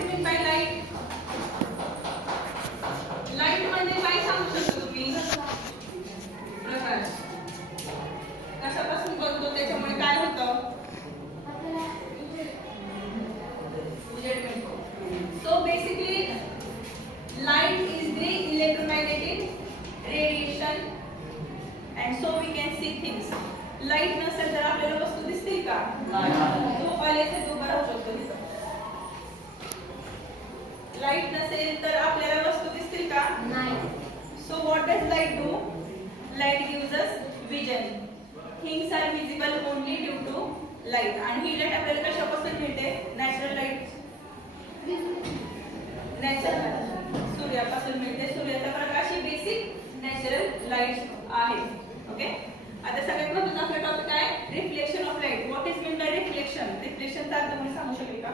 Is mean bye light? Light म्हणजे काय सांगू शकता तुम्ही? प्रकाश. कशापासून बनतो, त्याच्यामुळे काय होतं? उजेड मिळतो. So basically light is the electromagnetic radiation and so we can see things. Light नसेल तर आपल्याला वस्तू दिसतील का? झोप आली तर उभा राहू शकतो तिथं. लाईट नसेल तर आपल्याला वस्तू दिसतील का? नाही. So what does light do? Light gives us vision. Things are visible only due to light. आणि ही लाईट आपल्याला कशापासून मिळते? Natural light. नॅचरल सूर्यापासून मिळते. सूर्याचा प्रकाश ही बेसिक नॅचरल लाईट आहे. ओके. आता सगळ्यात महत्त्वाचा आपला टॉपिक आहे reflection of light. What is mean by reflection? रिफ्लेक्शनचा अर्थ तुम्ही सांगू शकेल का?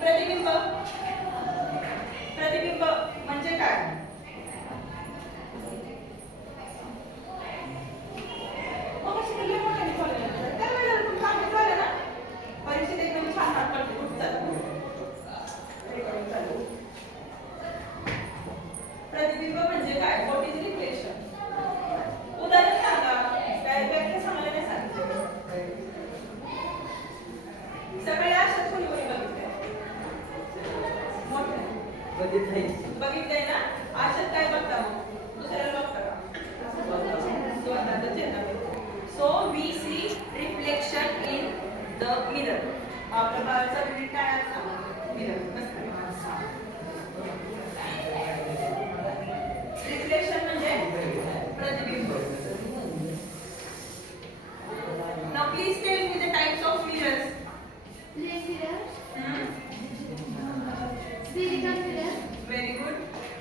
प्रतिबिंब. प्रतिबिंब म्हणजे काय? परीक्षेत एकदम छान मार्क पडले. प्रतिबिंब म्हणजे काय? What is reflection? उदाहरण सांगा. काय व्याख्या सांगायला नाही सांगितलं. सगळे अशाच कोणी कोणी बघितलंय ना? अशात काय बघता मग? दुसऱ्याला बघता का? स्वतःचा चेहरा. So we see reflection in the mirror. आपल्या बाळाचा युनिट काय असतो? मिरर. रिफ्लेक्शन म्हणजे प्रतिबिंब. Now please tell me the types of mirrors. Plane mirror, spherical mirror, Very good.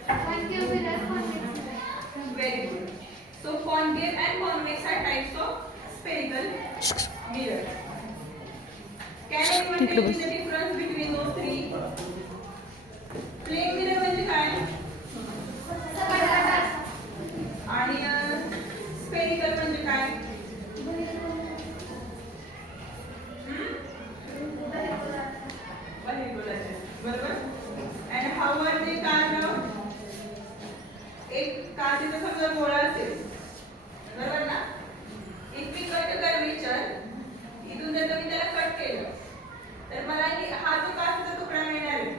concave mirror, convex mirror. Very good. So concave and convex are types of spherical mirror. Can anyone tell me the difference between those three? Plane mirror म्हणजे काय? आणि spherical म्हणजे काय? बरोबर. And how are they carved out? एक काचेचा समजा गोळा असेल, बरोबर ना? If we cut a curvature, इथून जर तुम्ही त्याला कट केलं तर मला हा जो काचेचा तुकडा मिळणार आहे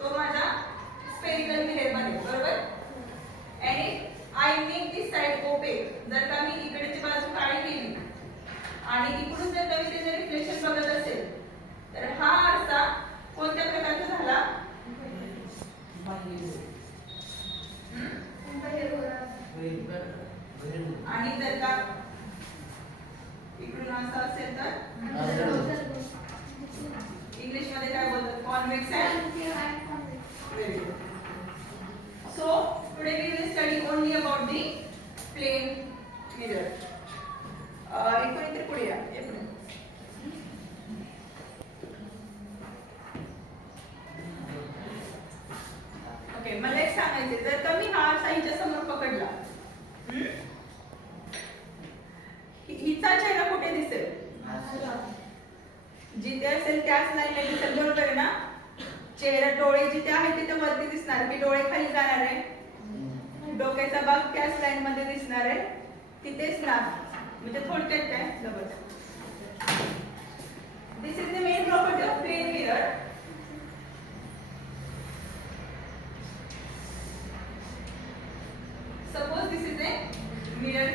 तो माझा स्फेरिकल मिरर बनेल. बरोबर. And if I make this side opaque, जर का मी इकडेची बाजू काळी केली आणि इकडून जर तुम्ही त्याचे रिफ्लेक्शन बघत असेल तर हा आरसा कोणत्या प्रकारचा झाला? आणि जर का इकडून असा असेल तर इंग्लिश मध्ये काय बोलतात? Convex and very good. So today we will study only about the plane mirror. इकडे पुढे या. ओके. मला एक सांगायचे, जर का मी हा आरसा हिच्या समोर पकडला, हिचा चेहरा कुठे दिसेल? जिथे असेल त्याच लाईनला दिसेल. बरोबर आहे ना? चेहरा, डोळे जिथे आहेत तिथे वरती दिसणार की डोळे खाली जाणार आहे? डोक्याचा भाग त्याच लाईन मध्ये दिसणार आहे, तिथेच ना. म्हणजे थोडक्यात काय? This is the main property of plane mirror. Suppose this is a mirror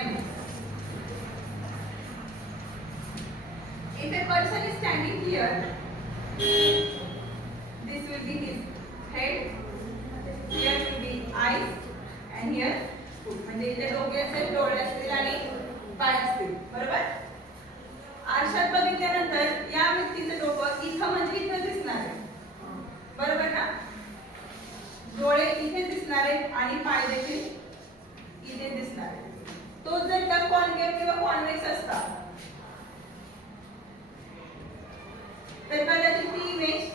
M. If a person is standing here, this will be his head, here will be eyes, and here foot. म्हणजे इथे डोके असेल, डोळे असतील आणि पाय असतील. बरोबर. आरशात बघितल्यानंतर या व्यक्तीचं डोकं इथं म्हणजे इथं दिसणार आहे. बरोबर ना? डोळे इथे दिसणार आहेत आणि पाय देखील इथे दिसणार आहे. तो जर का कॉन्केव्ह किंवा कॉन्वेक्स असता तर कदाचित ती इमेज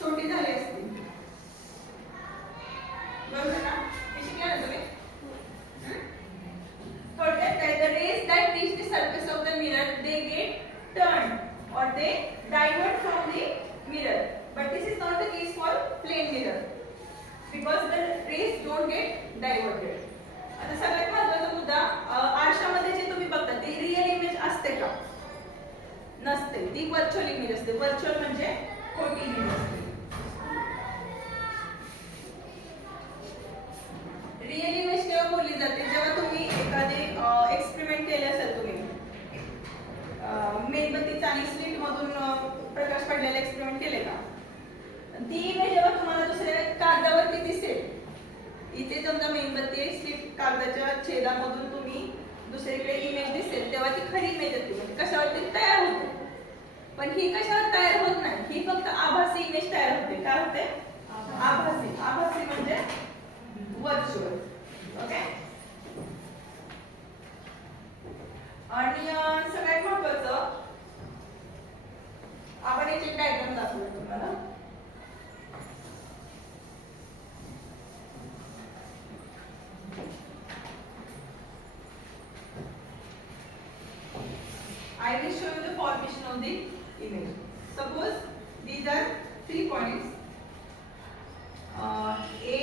छोटी झाली असती. बरोबर ना? हे शिकला ना तुम्ही? थोडक्यात काय? The rays that reach the surface of the mirror असते. व्हर्च्युअल म्हणजे खोटी इमेज असते. रिअल इमेज केव्हा बोलली जाते? जेव्हा तुम्ही एखादे एक्सपेरिमेंट केले असेल, तुम्ही मेणबत्तीचा आणि स्लिट मधून प्रकाश पडलेला एक्सपेरिमेंट केले का? ती इमेज जेव्हा तुम्हाला दुसऱ्या कागदावरती दिसेल, इथे समजा मेणबत्ती आहे, स्लिट कागदाच्या छेदामधून तुम्ही दुसरीकडे इमेज दिसेल, तेव्हा ती खरी इमेज असते, म्हणजे कशावरती तयार होते. पण ही कशावर तयार होत नाही, ही फक्त आभासी इमेज तयार होते. काय होते? आभासी. आभासी म्हणजे व्हर्च्युअल. ओके. आणि सगळ्यात महत्त्वाचं, आपण याची डायग्राम दाखवूया तुम्हाला. I will show you the formation of the image. Suppose these are 3 points, A,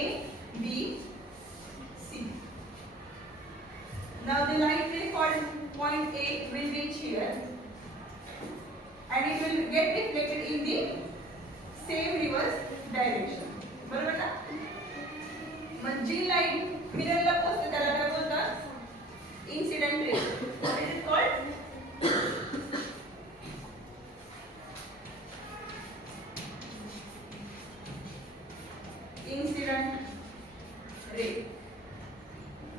B, C. Now the light ray called point A will reach here, and it will get reflected in the same reverse direction. बरोबर ना? मग जी light मिररला पोहोचते त्याला काय बोलतात? Incident ray. It is called incident ray,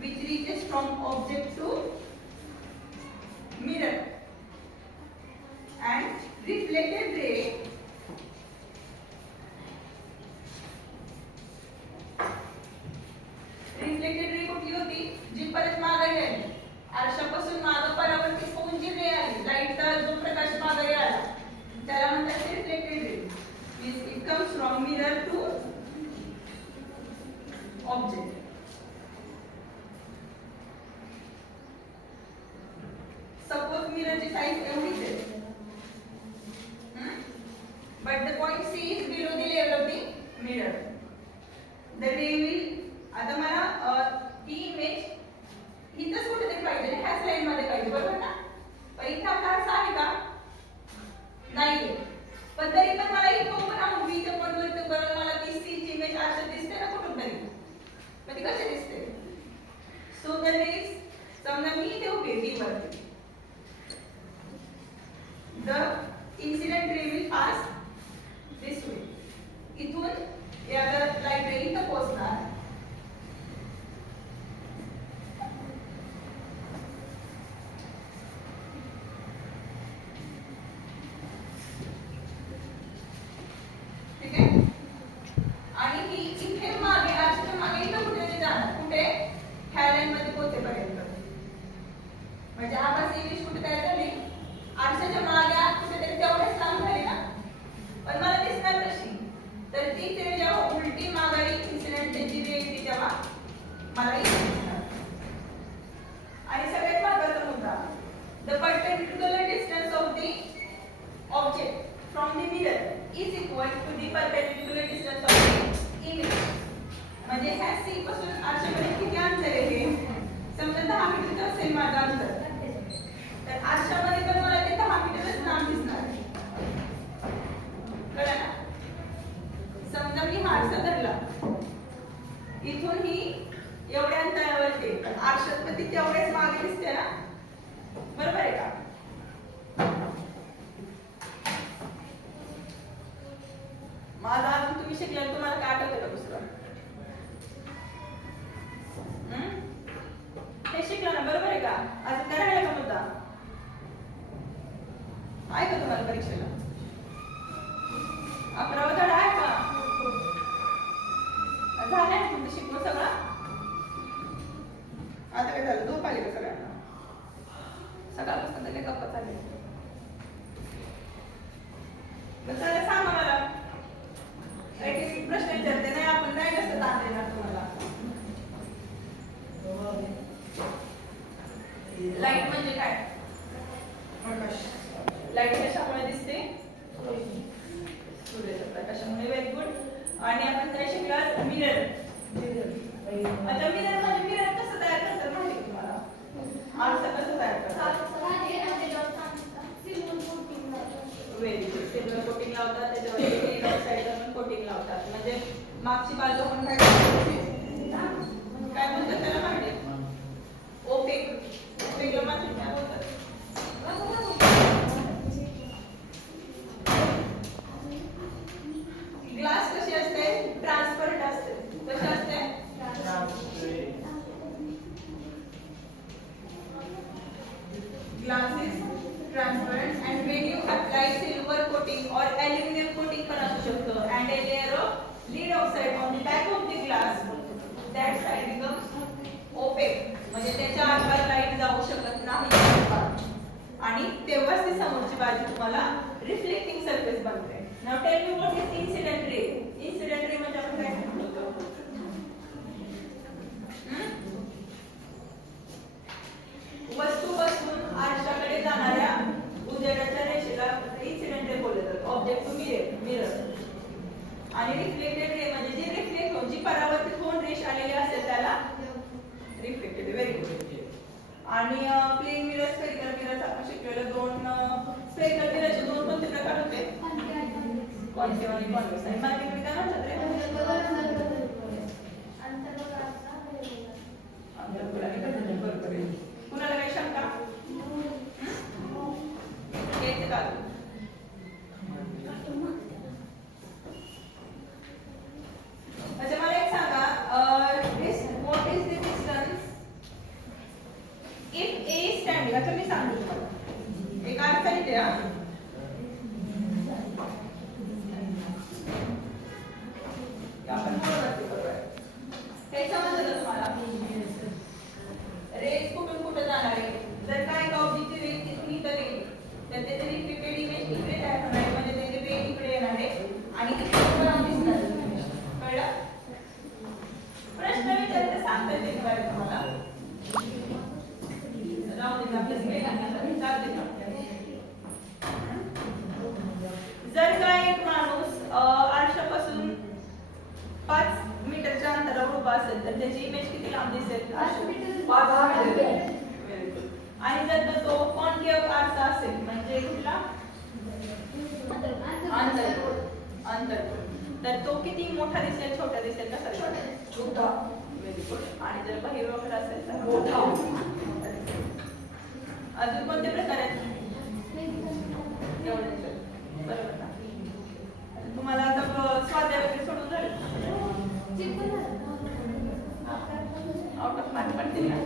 which reaches from object to mirror, and reflected ray कुठली होती? जी परत मागे आली, आरशापासून मागे परावर्तित होऊन जी रे आली, लाईटचा जो प्रकाश मागे आला, त्याला म्हणतात reflected ray. It comes from mirror to object. Suppose mirror ची size एवढीच आहे, but the point C is below the level of the mirror. The ray will, आता मला ही इमेज इथंच कुठेतरी पाहिजे, ह्याच लाईन मध्ये पाहिजे, बरोबर ना? पण इथं आकार आहे का? नाहीये. पण तरी पण मला इथं पण राहून B च्या पॉइंट वरती बरोबर मला ती C ची इमेज अशी दिसते ना कुठून तरी. पण ती कशी दिसते? सो द रेज, समजा मी इथे उभी डी वरती, the incident ray will pass this way. इथून या लाईट रे इथं पोहोचणार, ठीक आहे? आणि ही इथे मागे आरशाच्या मागे इथं कुठे जाणार, कुठे? ह्या लाईन मध्ये पोहोचेपर्यंत. म्हणजे आभासी इमेज कुठे तयार झाली? आरशाच्या मागे आत कुठेतरी तेवढेच लांब झाले ना. पण मला दिसणार कशी? तर ती ते जेव्हा उलटी मागाई इन्सिडेंट त्याची रे येते तेव्हा मला इथे दिसणार. आणि सगळ्यात महत्त्वाचा मुद्दा, the perpendicular distance of the object from the mirror is equal to the perpendicular distance of the image. म्हणजे ह्या C पासून आरशाकडे किती अंतर आहे हे? समजा 10 मीटरचं असेल माझं अंतर, तर आरशामध्ये पण मला ते 10 मीटरच लांब दिसणार आहे. कळलं ना? समजा मी हा आरसा धरला, इथून ही एवढ्या अंतरावरती, पण आरशात पण ती तेवढ्याच मागे दिसते ना, बरोबर आहे का? माझा अजून तुम्ही शिकल्यावर तुम्हाला काय आठवतं का दुसरं? हे शिकला ना, बरोबर आहे का? अजून काय राहिला का मुद्दा? आहे का तुम्हाला परीक्षेला? 11वा धडा आहे का? झालंय तुमचं शिकवून सगळं? आता काय झालं? झोप आली का सगळ्यांना? सकाळपासून काय गप्पा चालले? चला सांगा मला. एक प्रश्न विचारते, नाही आपण नाही जास्त ताण देणार तुम्हाला. लाईट म्हणजे काय? प्रकाश. लाईट कशामुळे दिसते? सूर्याच्या प्रकाशामुळे. Very good. आणि आपण काय शिकलात? मिरर. आता मिरर म्हणजे मिरर कसं तयार करतात माहिती आहे तुम्हाला? आरसा कसं तयार करतात? Very good. glass is transparent and when you apply silver coating or aluminum coating पण असू शकतं and a layer of lead oxide on the back of the glass that side becomes opaque म्हणजे त्याच्या आतवर लाईट जाऊ शकत नाही आणि तेव्हाच ती समोरची बाजू तुम्हाला रिफ्लेक्टिंग सरफेस बनते. Now tell me what is incident ray. Incident ray म्हणजे आपण काय म्हणतो वस्तूपासून आरशाकडे जाणाऱ्या उजेडाच्या रेषेला इन्सिडेंट रे बोलले जातात. ऑब्जेक्ट टू मिरर आणि रिफ्लेक्टेड रे म्हणजे जी रिफ्लेक्ट होऊन जी परावर्तित होऊन रेष आलेली असेल त्याला रिफ्लेक्टेड. Very good. आणि प्लेन मिरर स्फेरिकल मिरर आपण शिकलेलं दोन स्फेरिकल मिररचे दोन कोणते प्रकार होते. कॉन्केव्ह आणि कॉन्व्हेक्स. आणि बाकीकडे काय म्हणतात रे अंतर्गोल आणि कंडक्टर. बरोबर आहे. कुणाला काही शंका घ्यायचं का. अच्छा मला एक सांगा what is the distance if A standing. अच्छा मी सांगतो तुम्हाला एक अर्थ लिहिते हा. आपण बरोबर हे समजलं तुम्हाला. रेस कुठून कुठे जाणार आहे. जर काय का ऑब्जेक्टची रेस तिथून इथं गेली तर त्याचे रिफ्लेक्टेड इमेज इकडे तयार होणार आहे म्हणजे त्याचे रे इकडे येणार आहे आणि इथे तुम्हाला दिसणार. कळलं. प्रश्न विचारले सांगता येईल का तुम्हाला. राहू दे अभ्यास केला चालते. जर का एक माणूस आरशापासून 5 मीटरच्या अंतरावर उभा असेल तर त्याची इमेज किती लांब दिसेल. 5 मीटर. आणि जर तो कॉन्केव्ह आरसा असेल म्हणजे कुठला अंतर्गोल तर तो किती मोठा दिसेल छोटा दिसेल कसा छोटा. Very good. आणि जर बहिर्मुख असेल तर मोठा. अजून कोणते प्रकार आहेत एवढे. बरोबर ना. तुम्हाला आता स्वाध्याय वगैरे सोडून झाले. आउट ऑफ मार्क पडतील ना.